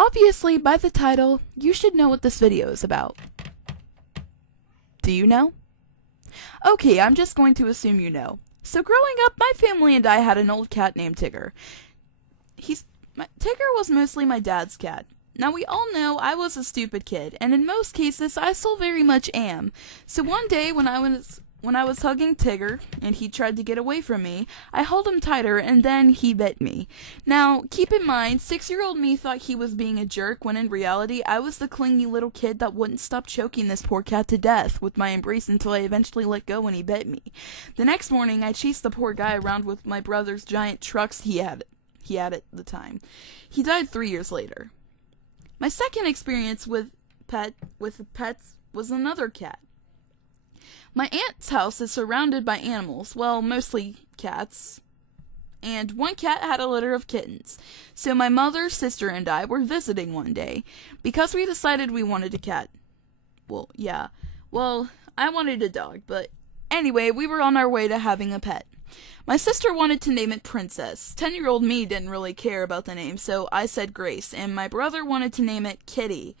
Obviously, by the title, you should know what this video is about. Do you know? Okay, I'm just going to assume you know. So growing up, my family and I had an old cat named Tigger. Tigger was mostly my dad's cat. Now we all know I was a stupid kid, and in most cases I still very much am. So one day when I was hugging Tigger, and he tried to get away from me, I held him tighter, and then he bit me. Now, keep in mind, 6-year-old me thought he was being a jerk, when in reality, I was the clingy little kid that wouldn't stop choking this poor cat to death with my embrace until I eventually let go when he bit me. The next morning, I chased the poor guy around with my brother's giant trucks he had at the time. He died 3 years later. My second experience with pets was another cat. My aunt's house is surrounded by animals, well, mostly cats, and one cat had a litter of kittens. So my mother, sister, and I were visiting one day, because we decided we wanted a cat. I wanted a dog, but anyway, we were on our way to having a pet. My sister wanted to name it Princess. 10-year-old me didn't really care about the name, so I said Grace, and my brother wanted to name it Kitty.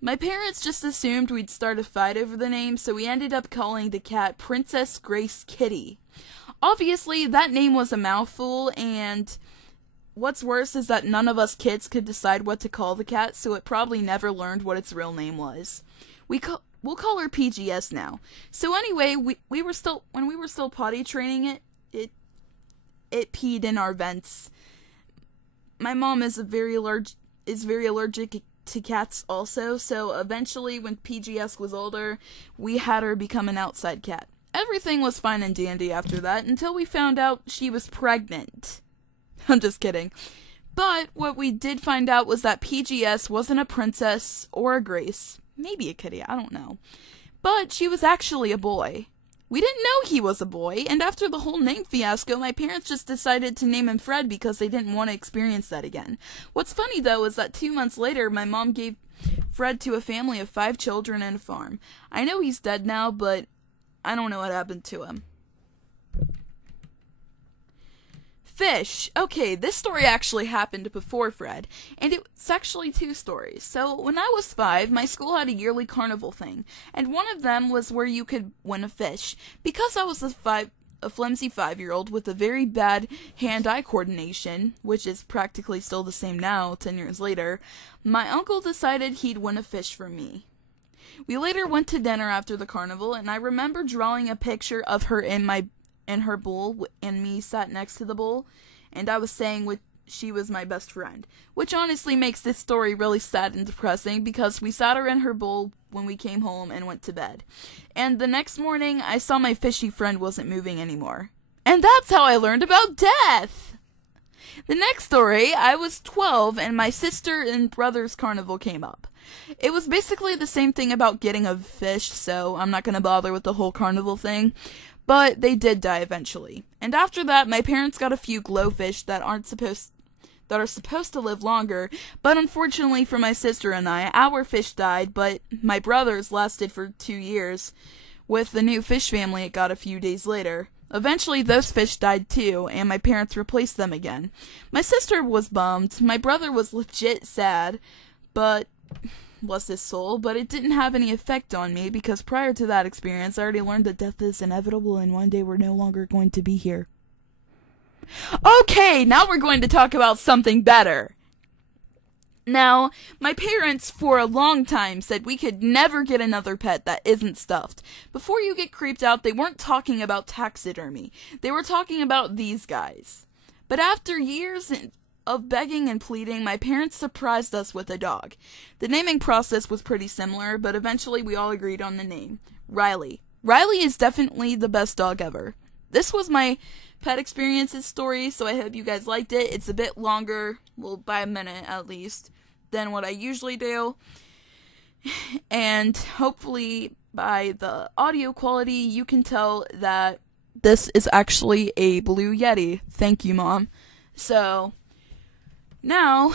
My parents just assumed we'd start a fight over the name, so we ended up calling the cat Princess Grace Kitty. Obviously, that name was a mouthful, and what's worse is that none of us kids could decide what to call the cat, so it probably never learned what its real name was. We'll call her PGS now. So anyway, when we were still potty training it peed in our vents. My mom is very allergic to cats also, so eventually when PGS was older, we had her become an outside cat. Everything was fine and dandy after that, until we found out she was pregnant. I'm just kidding. But what we did find out was that PGS wasn't a princess or a Grace. Maybe a kitty, I don't know. But she was actually a boy. We didn't know he was a boy, and after the whole name fiasco, my parents just decided to name him Fred because they didn't want to experience that again. What's funny, though, is that 2 months later, my mom gave Fred to a family of 5 children and a farm. I know he's dead now, but I don't know what happened to him. Fish. Okay, this story actually happened before Fred, and it's actually 2 stories. So, when I was 5, my school had a yearly carnival thing, and one of them was where you could win a fish. Because I was a flimsy 5-year-old with a very bad hand-eye coordination, which is practically still the same now, 10 years later, my uncle decided he'd win a fish for me. We later went to dinner after the carnival, and I remember drawing a picture of her in her bowl, and me sat next to the bowl, and I was saying she was my best friend, which honestly makes this story really sad and depressing because we sat her in her bowl when we came home and went to bed. And the next morning, I saw my fishy friend wasn't moving anymore. And that's how I learned about death! The next story, I was 12 and my sister and brother's carnival came up. It was basically the same thing about getting a fish, so I'm not going to bother with the whole carnival thing. But they did die eventually. And after that, my parents got a few glowfish that are supposed to live longer, but unfortunately for my sister and I, our fish died, but my brother's lasted for 2 years. With the new fish family it got a few days later. Eventually those fish died too, and my parents replaced them again. My sister was bummed, my brother was legit sad, but bless his soul, but it didn't have any effect on me because prior to that experience I already learned that death is inevitable and one day we're no longer going to be here. Okay, now we're going to talk about something better. Now, my parents for a long time said we could never get another pet that isn't stuffed. Before you get creeped out, they weren't talking about taxidermy. They were talking about these guys. But after years of begging and pleading, my parents surprised us with a dog. The naming process was pretty similar, but eventually we all agreed on the name. Riley. Riley is definitely the best dog ever. This was my pet experiences story, so I hope you guys liked it. It's a bit longer, well, by a minute at least, than what I usually do. And hopefully by the audio quality, you can tell that this is actually a Blue Yeti. Thank you, Mom. So now,